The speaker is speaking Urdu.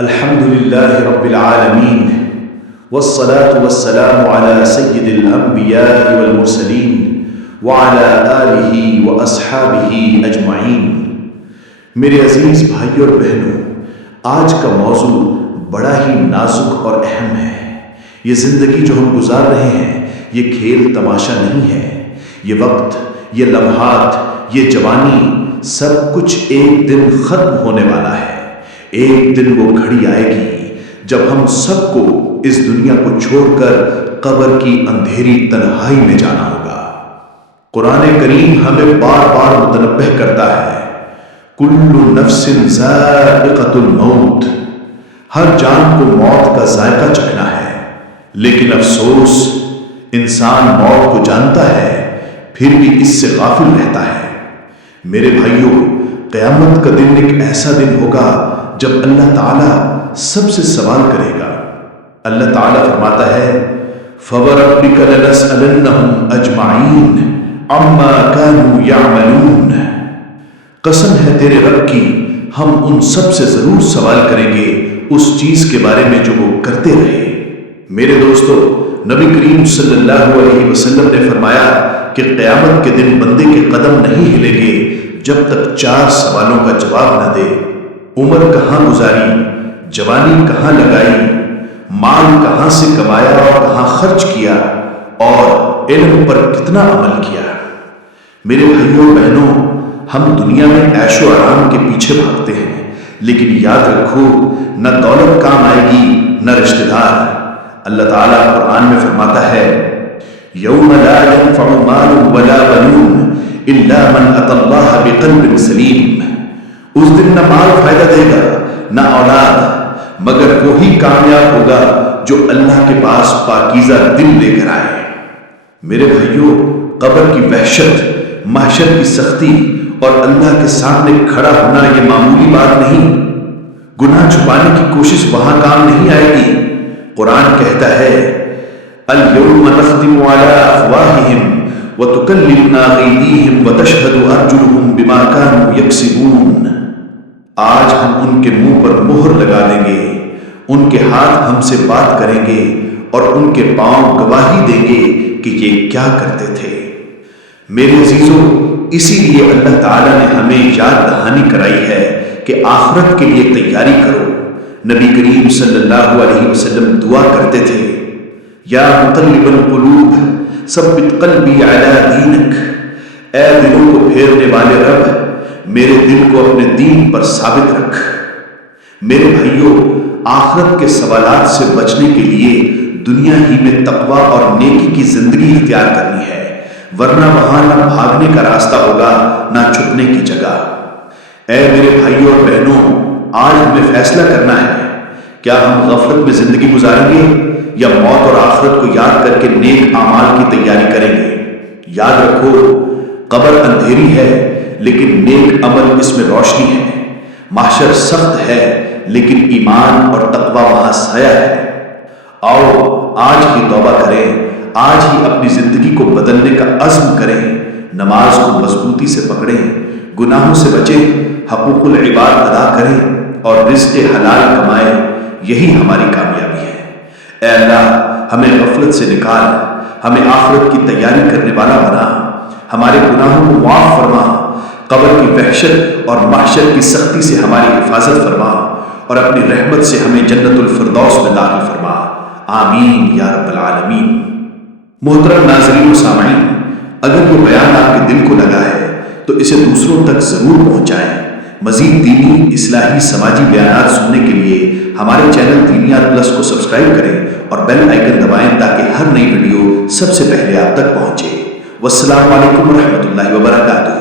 الحمد لله رب العالمين والصلاة والسلام على سيد الأنبياء والمرسلين وعلى آله وأصحابه أجمعين۔ میرے عزیز بھائیوں اور بہنوں، آج کا موضوع بڑا ہی نازک اور اہم ہے۔ یہ زندگی جو ہم گزار رہے ہیں یہ کھیل تماشا نہیں ہے۔ یہ وقت، یہ لمحات، یہ جوانی، سب کچھ ایک دن ختم ہونے والا ہے۔ ایک دن وہ گھڑی آئے گی جب ہم سب کو اس دنیا کو چھوڑ کر قبر کی اندھیری تنہائی میں جانا ہوگا۔ قرآن کریم ہمیں بار بار متنبہ کرتا ہے، کل نفس ذائقۃ الموت، ہر جان کو موت کا ذائقہ چکھنا ہے۔ لیکن افسوس، انسان موت کو جانتا ہے پھر بھی اس سے غافل رہتا ہے۔ میرے بھائیوں، قیامت کا دن ایک ایسا دن ہوگا جب اللہ تعالیٰ سب سے سوال کرے گا۔ اللہ تعالیٰ فرماتا ہے، فَوَرَبِّكَ لَنَسْأَلَنَّهُمْ أَجْمَعِينَ عَمَّا كَانُوا يَعْمَلُونَ، قسم ہے تیرے رب کی، ہم ان سب سے ضرور سوال کریں گے اس چیز کے بارے میں جو وہ کرتے رہے۔ میرے دوستو، نبی کریم صلی اللہ علیہ وسلم نے فرمایا کہ قیامت کے دن بندے کے قدم نہیں ہلیں گے جب تک 4 سوالوں کا جواب نہ دے۔ عمر کہاں گزاری، جوانی کہاں لگائی، مال کہاں سے کمایا اور کہاں خرچ کیا، اور علم پر کتنا عمل کیا۔ میرے بھائیوں اور بہنوں، ہم دنیا میں عیش و آرام کے پیچھے بھاگتے ہیں، لیکن یاد رکھو، نہ دولت کام آئے گی نہ رشتہ دار۔ اللہ تعالیٰ قرآن میں فرماتا ہے، یوم لا ينفع مال ولا بنون الا من اتى الله بقلب سلیم، اس دن نہ مال فائدہ دے گا نہ اولاد، مگر وہی کامیاب ہوگا جو اللہ کے پاس پاکیزہ دل لے کر آئے۔ میرے بھائیوں، قبر کی وحشت، محشر کی سختی اور اللہ کے سامنے کھڑا ہونا یہ معمولی بات نہیں۔ گناہ چھپانے کی کوشش وہاں کام نہیں آئے گی۔ قرآن کہتا ہے، اليوم نختم على افواہہم وتکلمنا ایدیہم وتشہد ارجلہم بما كانوا یکسبون، آج ہم ان کے منہ پر مہر لگا دیں گے، ان کے ہاتھ ہم سے بات کریں گے اور ان کے پاؤں گواہی دیں گے کہ یہ کیا کرتے تھے۔ میرے عزیزوں، اسی لیے اللہ تعالیٰ نے ہمیں یاد دہانی کرائی ہے کہ آخرت کے لیے تیاری کرو۔ نبی کریم صلی اللہ علیہ وسلم دعا کرتے تھے، یا مقلب القلوب ثبت قلبی علی دینک، اے دلوں کو پھیرنے والے رب، میرے دل کو اپنے دین پر ثابت رکھ۔ میرے بھائیوں، آخرت کے سوالات سے بچنے کے لیے دنیا ہی میں تقوی اور نیکی کی زندگی اختیار کرنی ہے، ورنہ وہاں نہ بھاگنے کا راستہ ہوگا نہ چھپنے کی جگہ۔ اے میرے بھائیوں اور بہنوں، آج ہمیں فیصلہ کرنا ہے، کیا ہم غفلت میں زندگی گزاریں گے یا موت اور آخرت کو یاد کر کے نیک اعمال کی تیاری کریں گے۔ یاد رکھو، قبر اندھیری ہے لیکن نیک عمل اس میں روشنی ہے۔ محشر سخت ہے لیکن ایمان اور تقوی وہاں سایہ ہے۔ آؤ آج ہی توبہ کریں، آج ہی اپنی زندگی کو بدلنے کا عزم کریں، نماز کو مضبوطی سے پکڑیں، گناہوں سے بچیں، حقوق العباد ادا کریں اور رزق حلال کمائیں، یہی ہماری کامیابی ہے۔ اے اللہ، ہمیں غفلت سے نکال، ہمیں آخرت کی تیاری کرنے والا بنا، ہمارے گناہوں کو معاف فرما، قبر کی وحشت اور محشر کی سختی سے ہماری حفاظت فرما اور اپنی رحمت سے ہمیں جنت الفردوس میں داخل فرما، آمین یا رب العالمین۔ محترم ناظرین و سامعین، اگر یہ بیان آپ کے دل کو لگا ہے تو اسے دوسروں تک ضرور پہنچائیں۔ مزید دینی، اصلاحی، سماجی بیانات سننے کے لیے ہمارے چینل دینیات پلس کو سبسکرائب کریں اور بیل آئیکن دبائیں تاکہ ہر نئی ویڈیو سب سے پہلے آپ تک پہنچے۔ والسلام علیکم ورحمۃ اللہ وبرکاتہ۔